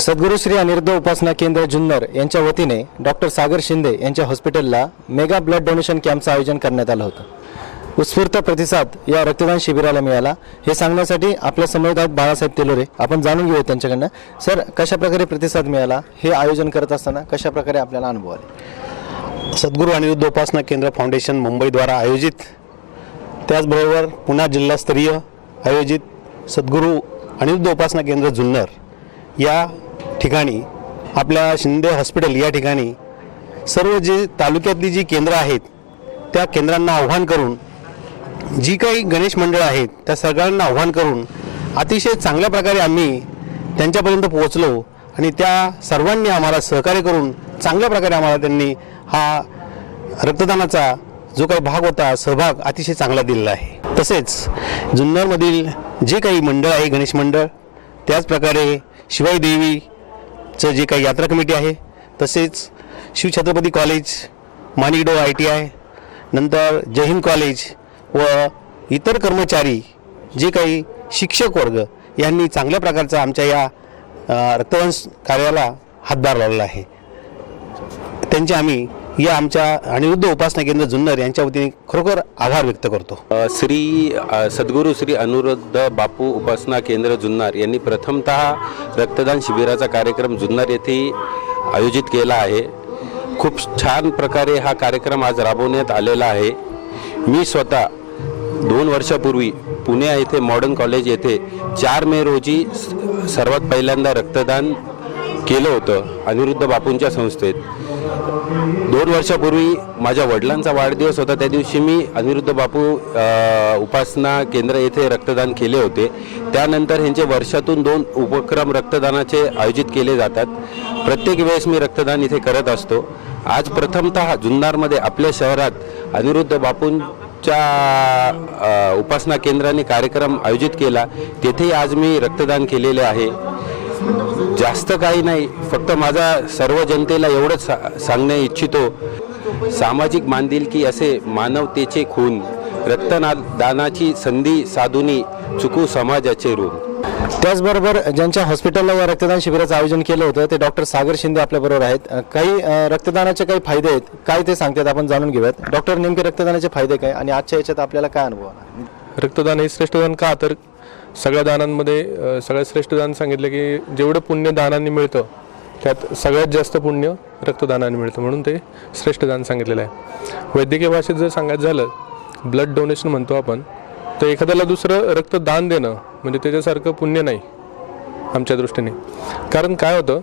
सद्गुरू श्री अनिरुद्ध उपासना केंद्र जुन्नर यांच्या वतीने डॉक्टर सागर शिंदे यांच्या हॉस्पिटलला मेगा ब्लड डोनेशन कॅम्पचं आयोजन करण्यात आलं होतं. उत्स्फूर्त प्रतिसाद या रक्तदान शिबिराला मिळाला. हे सांगण्यासाठी आपल्यासमोर आहेत बाळासाहेब तेलोरे आपण जाणून घेऊया त्यांच्याकडनं. सर कशा प्रकारे प्रतिसाद मिळाला? हे आयोजन करत असताना कशाप्रकारे आपल्याला अनुभव आले? सद्गुरू अनिरुद्ध उपासना केंद्र फाउंडेशन मुंबईद्वारा आयोजित त्याचबरोबर पुन्हा जिल्हास्तरीय आयोजित सद्गुरू अनिरुद्ध उपासना केंद्र जुन्नर या ठिकाणी आपल्या शिंदे हॉस्पिटल या ठिकाणी सर्व जे तालुक्यातली जी केंद्र आहेत त्या केंद्रांना आव्हान करून जी काही गणेश मंडळं आहेत त्या सगळ्यांना आव्हान करून अतिशय चांगल्या प्रकारे आम्ही त्यांच्यापर्यंत पोहोचलो आणि त्या सर्वांनी आम्हाला सहकार्य करून चांगल्या प्रकारे आम्हाला त्यांनी हा रक्तदानाचा जो काही भाग होता सहभाग अतिशय चांगला दिलेला आहे. तसेच जुन्नरमधील जे काही मंडळ आहे गणेश मंडळ त्याचप्रकारे शिवाई चं जे काही यात्रा कमिटी आहे तसेच शिवछत्रपती कॉलेज मानिकडो आय टी आय नंतर जहीन कॉलेज व इतर कर्मचारी जे काही शिक्षक वर्ग यांनी चांगल्या प्रकारचा आमच्या या रक्तदान कार्याला हातभार लावलेला आहे. त्यांचे आम्ही या आमच्या अनिरुद्ध उपासना केंद्र जुन्नर यांच्या वतीने खरोखर आभार व्यक्त करतो. श्री सद्गुरू श्री अनुरुद्ध बापू उपासना केंद्र जुन्नर यांनी प्रथमतः रक्तदान शिबिराचा कार्यक्रम जुन्नर येथे आयोजित केला आहे. खूप छान प्रकारे हा कार्यक्रम आज राबवण्यात आलेला आहे. मी स्वतः दोन वर्षापूर्वी पुणे येथे मॉडर्न कॉलेज येथे चार मे रोजी स- सर्वात पहिल्यांदा रक्तदान केलं होतं अनिरुद्ध बापूंच्या संस्थेत. दोन वर्षापूर्वी माझ्या वडिलांचा वाढदिवस होता. त्या दिवशी मी अनिरुद्ध बापू उपासना केंद्र येथे रक्तदान केले होते. त्यानंतर ह्यांचे वर्षातून दोन उपक्रम रक्तदानाचे आयोजित केले जातात. प्रत्येक वेळेस मी रक्तदान इथे करत असतो. आज प्रथमतः जुन्नरमध्ये आपल्या शहरात अनिरुद्ध बापूंच्या उपासना केंद्राने कार्यक्रम आयोजित केला. तेथेही आज मी रक्तदान केलेले आहे. जास्त काही नाही. फक्त माझा सर्व जनतेला एवढंच सा सांगणे इच्छितो. सामाजिक मांदिलकी असे मानवतेचे खून रक्तदानाची संधी साधुनी चुकू समाजाचे ऋण. त्याचबरोबर ज्यांच्या हॉस्पिटलला या रक्तदान शिबिराचं आयोजन केलं होतं ते डॉक्टर सागर शिंदे आपल्याबरोबर आहेत. काही रक्तदानाचे काही फायदे आहेत काय ते सांगतात आपण जाणून घेऊयात. डॉक्टर नेमके रक्तदानाचे फायदे काय आणि आजच्या याच्यात आपल्याला काय अनुभव रक्तदान हे श्रेष्ठ दान का? तर सगळ्या दानांमध्ये सगळ्यात श्रेष्ठ दान सांगितलं की जेवढं पुण्य दानांनी मिळतं त्यात सगळ्यात जास्त पुण्य रक्तदानाने मिळतं म्हणून ते श्रेष्ठ दान सांगितलेलं आहे. वैद्यकीय भाषेत जर सांगायचं झालं ब्लड डोनेशन म्हणतो आपण तर एखाद्याला दुसरं रक्तदान देणं म्हणजे त्याच्यासारखं पुण्य नाही आमच्या दृष्टीने. कारण काय होतं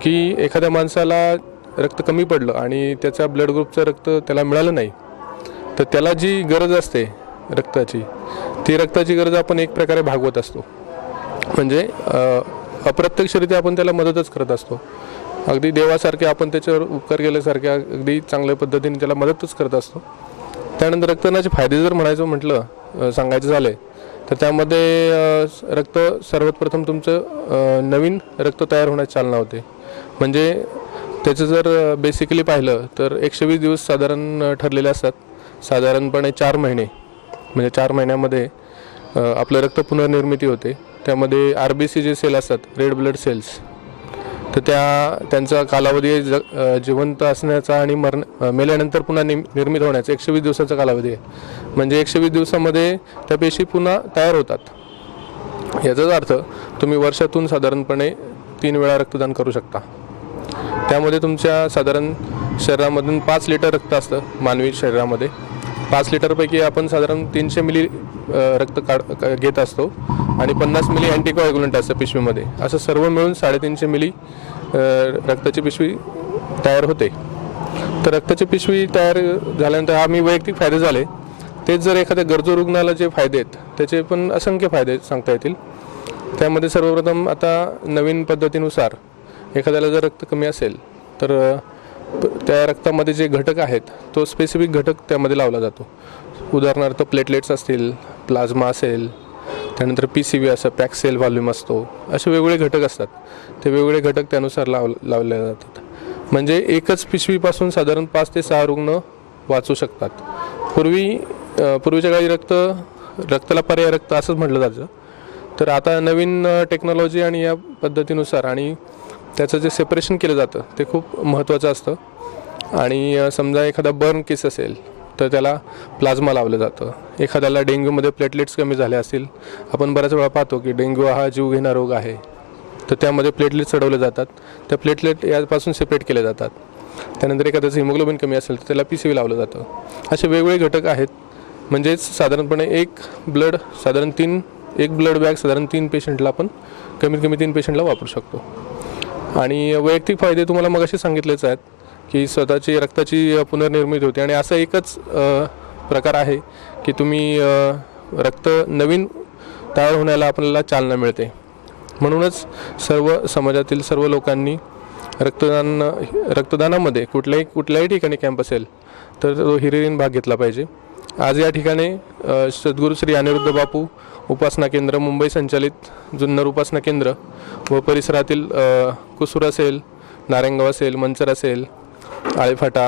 की एखाद्या माणसाला रक्त कमी पडलं आणि त्याचा ब्लड ग्रुपचं रक्त त्याला मिळालं नाही तर त्याला जी गरज असते रक्ताची. ती रक्ताची गरज आपण एक प्रकारे भागवत असतो. म्हणजे अप्रत्यक्षरित्या आपण त्याला मदतच करत असतो. अगदी देवासारखे आपण त्याच्यावर उपकार केल्यासारख्या अगदी चांगल्या पद्धतीने त्याला मदतच करत असतो. त्यानंतर रक्तदानाचे फायदे जर म्हणायचं म्हटलं सांगायचं झाले तर त्यामध्ये रक्त सर्वात प्रथम तुमचं नवीन रक्त तयार होण्यास चालना होते. म्हणजे त्याचं जर बेसिकली पाहिलं तर एकशे वीस दिवस साधारण ठरलेले असतात. साधारणपणे चार महिने. म्हणजे चार महिन्यामध्ये आपलं रक्त पुनर्निर्मिती होते. त्यामध्ये आर बी सी जे सेल असतात रेड ब्लड सेल्स तर त्या त्यांचा कालावधी ज जिवंत असण्याचा आणि मरण मेल्यानंतर पुन्हा निम निर्मित होण्याचा एकशे वीस दिवसाचा कालावधी आहे. म्हणजे एकशे वीस दिवसामध्ये त्या पेशी पुन्हा तयार होतात. याचाच अर्थ तुम्ही वर्षातून साधारणपणे तीन वेळा रक्तदान करू शकता. त्यामध्ये तुमच्या साधारण शरीरामधून पाच लिटर रक्त असतं मानवी शरीरामध्ये. पाच लिटरपैकी आपण साधारण तीनशे मिली रक्त काढ घेत असतो. आणि पन्नास मिली अँटीकोॲग्युलंट असतं पिशवीमध्ये. असं सर्व मिळून साडेतीनशे मिली रक्ताची पिशवी तयार होते. तर रक्ताची पिशवी तयार झाल्यानंतर हा मी वैयक्तिक फायदे झाले. तेच जर एखाद्या गरजू रुग्णाला जे फायदे आहेत त्याचे पण असंख्य फायदे सांगता येतील. त्यामध्ये सर्वप्रथम आता नवीन पद्धतीनुसार एखाद्याला जर रक्त कमी असेल तर त्या रक्तामध्ये जे घटक आहेत तो स्पेसिफिक घटक त्यामध्ये लावला जातो. उदाहरणार्थ प्लेटलेट्स असतील प्लाझ्मा असेल त्यानंतर पी सी बी असं पॅक्सेल व्हॉल्यूम असतो असे वेगवेगळे घटक असतात. ते वेगवेगळे घटक त्यानुसार लाव लावले जातात. म्हणजे एकच पिशवीपासून साधारण पाच ते सहा रुग्ण वाचू शकतात. पूर्वी पूर्वीच्या काळी रक्त रक्ताला पर्याय रक्त असंच म्हटलं जायचं. तर आता नवीन टेक्नॉलॉजी आणि या पद्धतीनुसार आणि त्याचं जे सेपरेशन केलं जातं ते खूप महत्त्वाचं असतं. आणि समजा एखादा बर्न केस असेल तर त्याला प्लाझ्मा लावलं जातं. एखाद्याला डेंग्यूमध्ये प्लेटलेट्स कमी झाले असतील आपण बऱ्याच वेळा पाहतो की डेंग्यू हा जीवघेणा रोग आहे. तर त्यामध्ये प्लेटलेट चढवले जातात. त्या प्लेटलेट यापासून सेपरेट केले जातात. त्यानंतर एखाद्याचं हिमोग्लोबिन कमी असेल तर त्याला पी सी लावलं जातं. असे वेगवेगळे घटक आहेत. म्हणजेच साधारणपणे एक ब्लड साधारण तीन एक ब्लड बॅग साधारण तीन पेशंटला आपण कमीत कमी तीन पेशंटला वापरू शकतो. आणि वैयक्तिक फायदे तुम्हाला मग असे सांगितलेच आहेत की स्वतःची रक्ताची पुनर्निर्मिती होते. आणि असा एकच प्रकार आहे की तुम्ही रक्त नवीन तयार होण्याला आपल्याला चालना मिळते. म्हणूनच सर्व समाजातील सर्व लोकांनी रक्तदान रक्तदानामध्ये कुठल्याही कुठल्याही ठिकाणी कॅम्प असेल तर तो हिरिरीन भाग घेतला पाहिजे. आज या ठिकाणी सद्गुरू श्री अनिरुद्ध बापू उपासना केंद्र मुंबई संचालित जुन्नर उपासना केंद्र व परिसरातील कुसूर असेल नारायणगाव असेल मंचर असेल आळेफाटा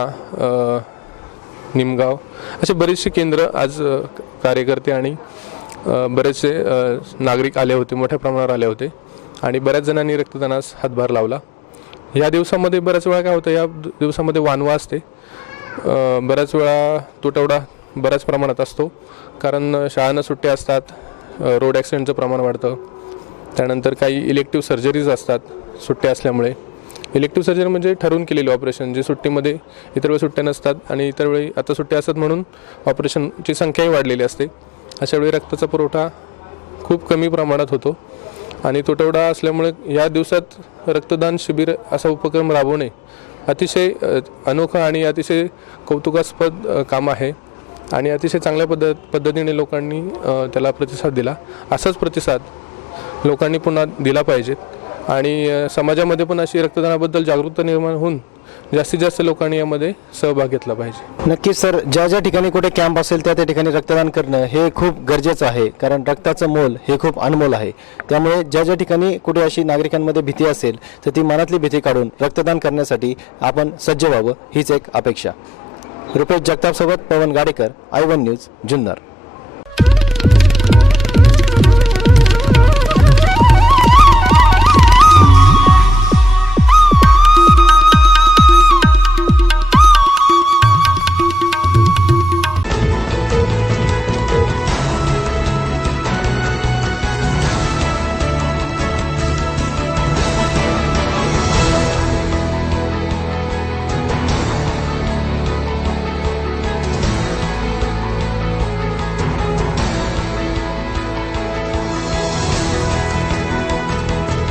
निमगाव असे बरेचसे केंद्र आज कार्यकर्ते आणि बरेचसे नागरिक आले होते मोठ्या प्रमाणावर आले होते आणि बऱ्याच जणांनी रक्तदानास हातभार लावला. या दिवसामध्ये बऱ्याच वेळा काय होतं या दिवसामध्ये वानवा असते. बऱ्याच वेळा तुटवडा बऱ्याच प्रमाणात असतो. कारण शाळांना सुट्ट्या असतात रोड ॲक्सिडेंटचं प्रमाण वाढतं. त्यानंतर काही इलेक्टिव्ह सर्जरीज असतात सुट्ट्या असल्यामुळे. इलेक्टिव्ह सर्जरी म्हणजे ठरवून केलेली ऑपरेशन जे सुट्टीमध्ये इतर वेळी सुट्ट्या नसतात आणि इतर वेळी आता सुट्ट्या असतात म्हणून ऑपरेशनची संख्याही वाढलेली असते. अशा वेळी रक्ताचा पुरवठा खूप कमी प्रमाणात होतो आणि तुटवडा असल्यामुळे या दिवसात रक्तदान शिबिर असा उपक्रम राबवणे अतिशय अनोखा अनोखं आणि अतिशय कौतुकास्पद काम आहे. आणि अतिशय चांगल्या पद्धत पद्धतीने लोकांनी त्याला प्रतिसाद दिला. असाच प्रतिसाद लोकांनी पुन्हा दिला पाहिजेत आणि समाजामध्ये पण अशी रक्तदानाबद्दल जागरूकता निर्माण होऊन जास्तीत जास्त लोकांनी यामध्ये सहभाग घेतला पाहिजे. नक्कीच सर. ज्या ज्या ठिकाणी कुठे कॅम्प असेल त्या त्या ठिकाणी रक्तदान करणं हे खूप गरजेचं आहे. कारण रक्ताचं मोल हे खूप अनमोल आहे. त्यामुळे ज्या ज्या ठिकाणी कुठे अशी नागरिकांमध्ये भीती असेल तर ती मनातली भीती काढून रक्तदान करण्यासाठी आपण सज्ज व्हावं हीच एक अपेक्षा. Rupesh जगतापसोबत Pawan Gadekar I one news Junnar.